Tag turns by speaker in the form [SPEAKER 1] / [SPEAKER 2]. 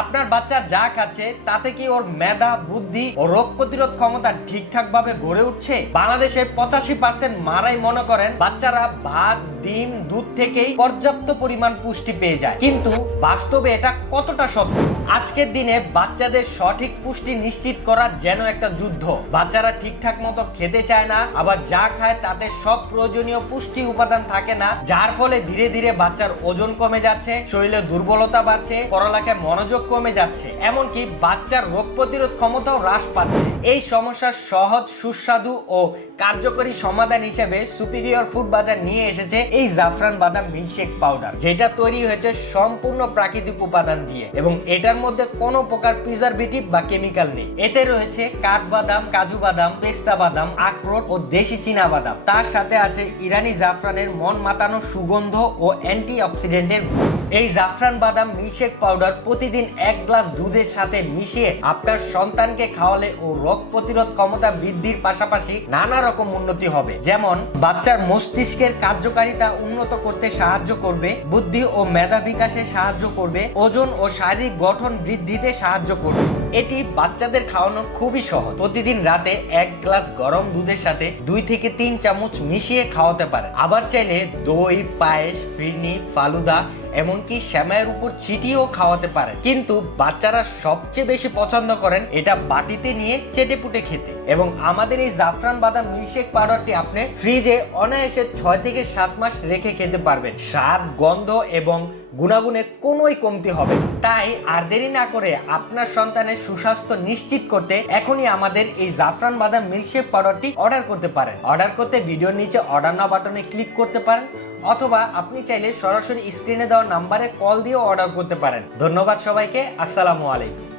[SPEAKER 1] আপনার বাচ্চা যা খাচ্ছে, তাতে কি ওর মেধা, বুদ্ধি ও রোগ প্রতিরোধ ক্ষমতা ঠিকঠাক ভাবে গড়ে উঠছে? বাংলাদেশে পঁচাশি পার্সেন্ট মারাই মনে করেন, বাচ্চারা ভাত, ডিম, দুধ থেকেই পর্যাপ্ত পরিমাণ পুষ্টি পেয়ে যায়। কিন্তু বাস্তবে এটা কতটা সত্য? আজকের দিনে বাচ্চাদের সঠিক পুষ্টি নিশ্চিত করা যেন একটা যুদ্ধ। বাচ্চারা ঠিকঠাক মতো খেতে চায় না, আবার যা খায় তাতে সব প্রয়োজনীয় পুষ্টি উপাদান থাকে না, যার ফলে ধীরে ধীরে বাচ্চার ওজন কমে যাচ্ছে শরীরে দুর্বলতা বাড়ছে পড়ালেখায় মনোযোগ কমে যাচ্ছে। এমনকি বাচ্চার রোগ প্রতিরোধ ক্ষমতাও হ্রাস পাচ্ছে। এই সমস্যার সহজ, সুস্বাদু ও কার্যকরী সমাধান হিসেবে সুপিরিয়র ফুড বাজার নিয়ে এসেছে এই জাফরান বাদাম মিল্কশেক পাউডার, যেটা তৈরি হয়েছে সম্পূর্ণ প্রাকৃতিক উপাদান দিয়ে। এবং এটার মধ্যে কোনো প্রকার প্রিজারভেটিভ বা কেমিক্যাল নেই। এতে রয়েছে কাঠবাদাম, কাজু বাদাম, পেস্তা বাদাম, আখরোট ও দেশি চীনা বাদাম। তার সাথে আছে ইরানি জাফরানের মন মাতানো সুগন্ধ ও অ্যান্টি অক্সিডেন্টের এই জাফরান বাদাম মিল্কশেক পাউডার প্রতিদিন এক গ্লাস দুধের সাথে মিশিয়ে আপনার সন্তানকে খাওয়ালে ও রোগ প্রতিরোধ ক্ষমতা বৃদ্ধির পাশাপাশি নানা রকম উন্নতি হবে। যেমন, বাচ্চার মস্তিষ্কের কার্যকারিতা উন্নত করতে সাহায্য করবে, বুদ্ধি ও মেধা বিকাশে সাহায্য করবে, ওজন ও শারীরিক গঠন বৃদ্ধিতে সাহায্য করবে। এটি বাচ্চাদের খাওয়ানো খুবই সহজ। প্রতিদিন রাতে এক গ্লাস গরম দুধের সাথে দুই থেকে তিন চামচ মিশিয়ে খাওয়াতে পারে আবার চাইলে দই, পায়েস, ফিরনি, ফালুদা এমনকি শ্যামায়ের উপর ছিটিয়েও খাওয়াতে পারে। কিন্তু বাচ্চারা সবচেয়ে বেশি পছন্দ করেন এটা বাটিতে নিয়ে চেটে পুটে খেতে। এবং আমাদের এই জাফরান বাদাম মিল্কশেক পাউডারটি আপনি ফ্রিজে অনায়াসে ছয় থেকে সাত মাস রেখে খেতে পারবেন। স্বাদ, গন্ধ এবং গুণাগুণে কোনোই কমতি হবে তাই আর দেরি না করে আপনার সন্তানের সুস্বাস্থ্য নিশ্চিত করতে এখনই আমাদের এই জাফরান বাদাম মিল্কশেক পাউডারটি অর্ডার করতে পারেন। অর্ডার করতে ভিডিওর নিচে অর্ডার না বাটনে ক্লিক করতে পারেন। অথবা আপনি চাইলে সরাসরি স্ক্রিনে দেওয়া নাম্বারে কল দিয়ে অর্ডার করতে পারেন। ধন্যবাদ সবাইকে আসসালামু আলাইকুম।